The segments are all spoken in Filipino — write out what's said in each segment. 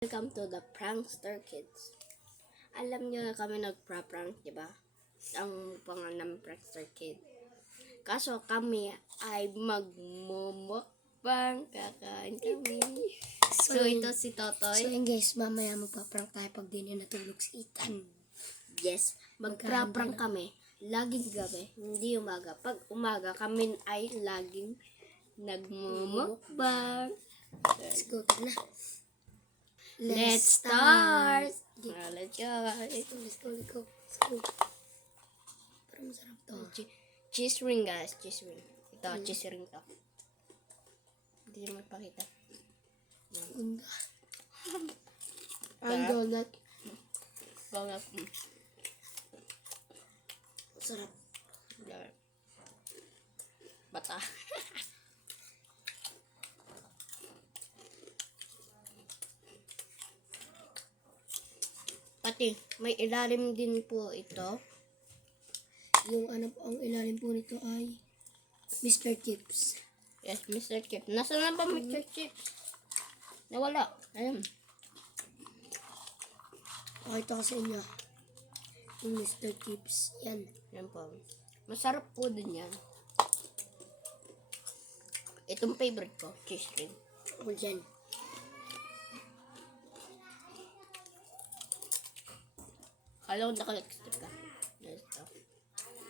Welcome to the Prankster Kids. Alam nyo na kami nagpra-prank, di ba? Ang pangalan ng Prankster Kid. Kaso kami ay magmumukbang, kakain kami. So ito si Totoy. So yun guys, mamaya magpa-prank tayo pag di niya natulog si Ethan. Yes, magpra-prank kami. Laging gabi, hindi umaga. Pag umaga, kami ay laging nagmumukbang. Let's go, na. Let's start! Let's go. Let's go. Pero masarap to. Cheese ring guys, cheese ring. Ito, cheese ring to. Hindi naman magpakita. Ganda. Ang donut. Donut. Sarap. Bata. Pati, may ilalim din po ito. Yung ano po, ang ilalim po nito ay Mr. Chips. Yes, Mr. Chips. Nasaan na ba Mr. Chips? Nawala. Ayun. Pakita ko sa inyo. Yung Mr. Chips. Yan. Yan po. Masarap po din yan. Itong favorite ko, cheese ring. Ako dyan. Kala ko naka-extra ka. Ito.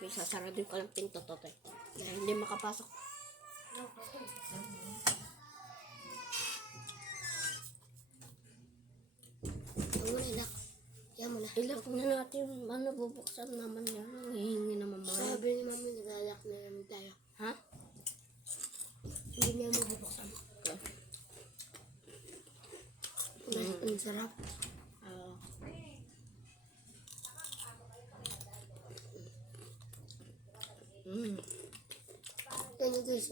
May sasaradin ko lang pinto to. Dahil hindi makapasok. Ang muna, ilak. Yan mo na. Ilak na natin. Ano, bubuksan naman yan. Hihingi naman mga. Sabi ni mami, naglalak na namin tayo. Ha? Hindi niya mabubuksan. Okay. Ang sarap. Yan yung guys,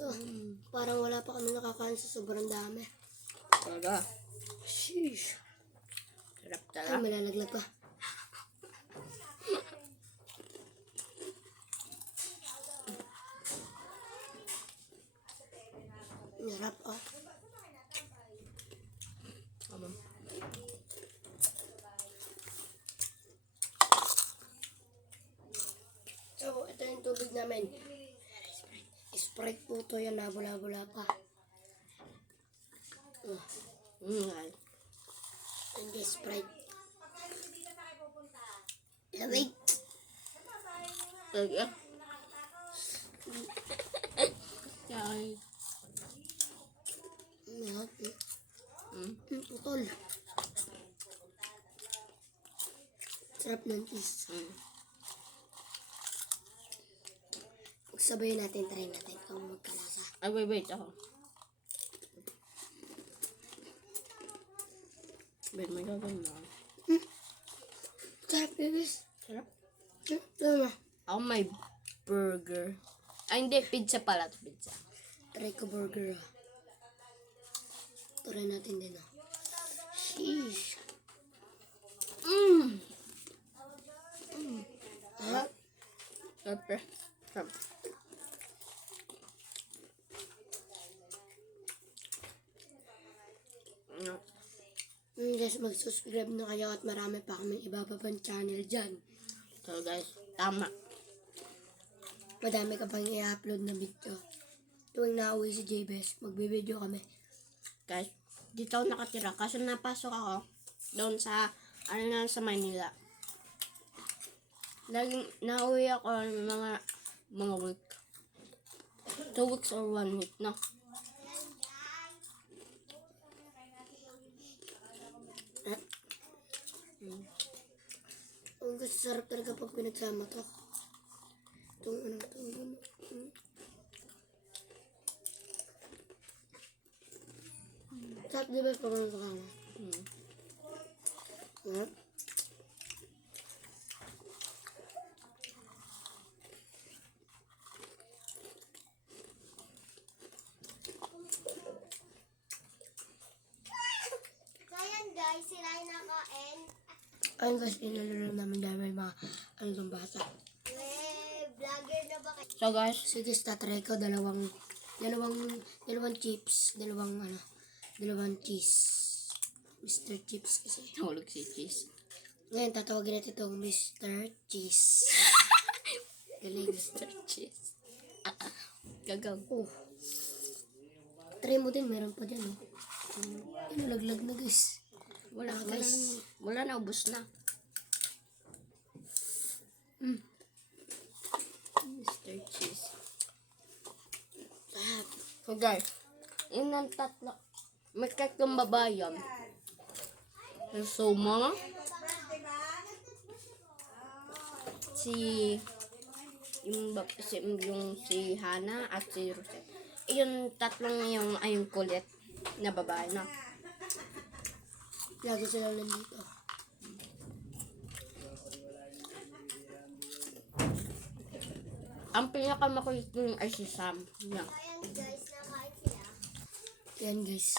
parang wala pa kami nakakain sa sobrang dami. Talaga. Sheesh. Sarap Ay, talaga. malalaglag pa. Sarap, oh. So, ito yung tubig namin. Sprite po to yan, nabula-bula pa. Guys. And the Sprite. Lamig. Talaga. Guys. Putol. Sarap ng cheese. Sabayin natin, try natin kung magkalasa. Ay, wait. Ako. Wait, may gagawin na. Sarap, bibis. Sarap. Tama. Ako may burger. Ay, hindi. Pizza pala. Pizza. Try ko burger. Try natin din. Sheesh. Ha? Sarap. Sarap. Guys, mag-subscribe na kayo at marami pa kami ibababang channel dyan. So guys, tama. Madami ka pang i-upload na video. Tuwing nauwi si JBS, magbibideo kami. Guys, dito ako nakatira. Kaso napasok ako doon sa, sa Manila. Laging nauwi ako ng mga week. 2 weeks or 1 week, no? Ang gusto sarap talaga pag pinagsama to. Itong ano to. Sarap diba pag ano sa kama? Guys, sila ay nakain. Ayun guys, inalala namin dahil mga ano itong bata. Vlogger na ba kayo? So guys, Sige, tatry ko dalawang chips, dalawang cheese. Mr. Chips kasi. Nahulog si Cheese. Ngayon, tatawagin natin itong Mr. Cheese. Galing. Mr. Cheese. Gagaw. Oh. Try mo din, meron pa dyan. Oh. Nalaglag na guys. Wala, Ah, wala, guys. wala na, ubos na. Mr. Cheese. So guys, yun ang tatlo. May tatlong babayan. Yung Soma, si Hana at si Rosette. Yung tatlong yung kulit na babae na. Lagi sila nandito. Ang pinakamakulit yung ay si Sam. Yeah. Ayan guys, nakain sila. Yan guys.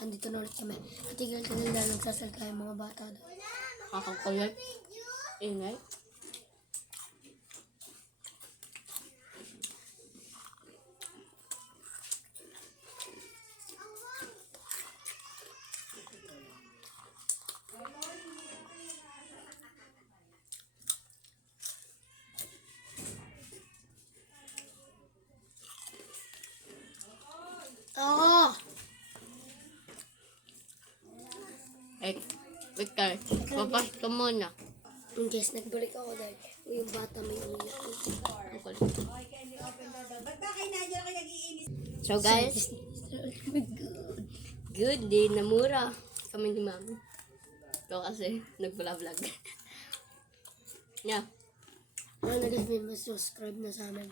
Nandito na ulit kami. Katigil-tigil na nagsasalka yung mga bata doon. Kakakulit. Ingay. Oo! Wait guys. Papas ka muna. Yung guys, nagbalik ako dahil yung bata may umiyak. Ang kulit. So guys, good day na mura kami ni Mami. Ito kasi nag-vlog. Yeah. Ano na guys, may mas subscribe na sa amin.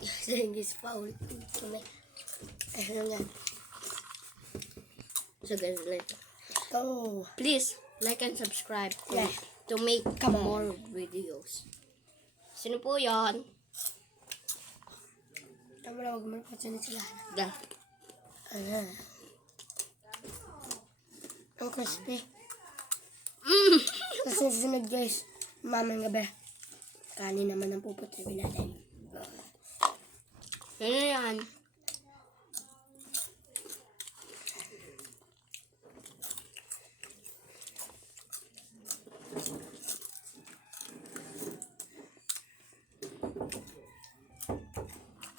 Kasi guys, paulit kami. Ayun nga. So guys, Oh, please like and subscribe Yeah. to make Come on. more videos. Sino po yan? tama na, huwag mo na patsanin sila. Da. Ayan. Ang crispy. Tapos susunod guys, mamang gabi. Kanin naman ang puputin natin. Ano yan?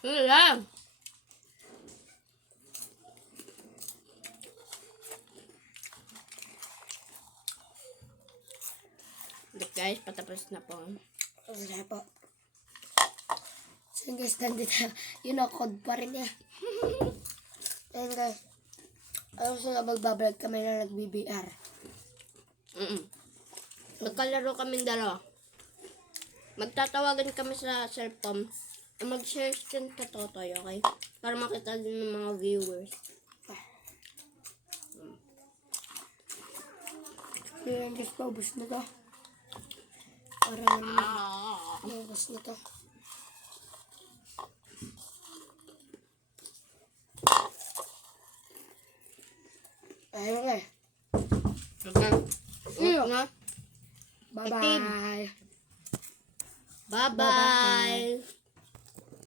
Ano yan? Look guys, patapos na po. Wala po. So guys, nandito. Yun ang code pa rin eh. Ayun guys. Ano gusto nga magbablog kami na nag-BBR. Magkalaro kami dalawa. Magtatawagan kami sa cellphone. Mag-share din ka Totoy, okay? Para makita din ng mga viewers. Ayun guys, paubos na to. Para naman paubos na to. Ayun eh. Okay. Iyo. Na. Bye-bye. Bye-bye.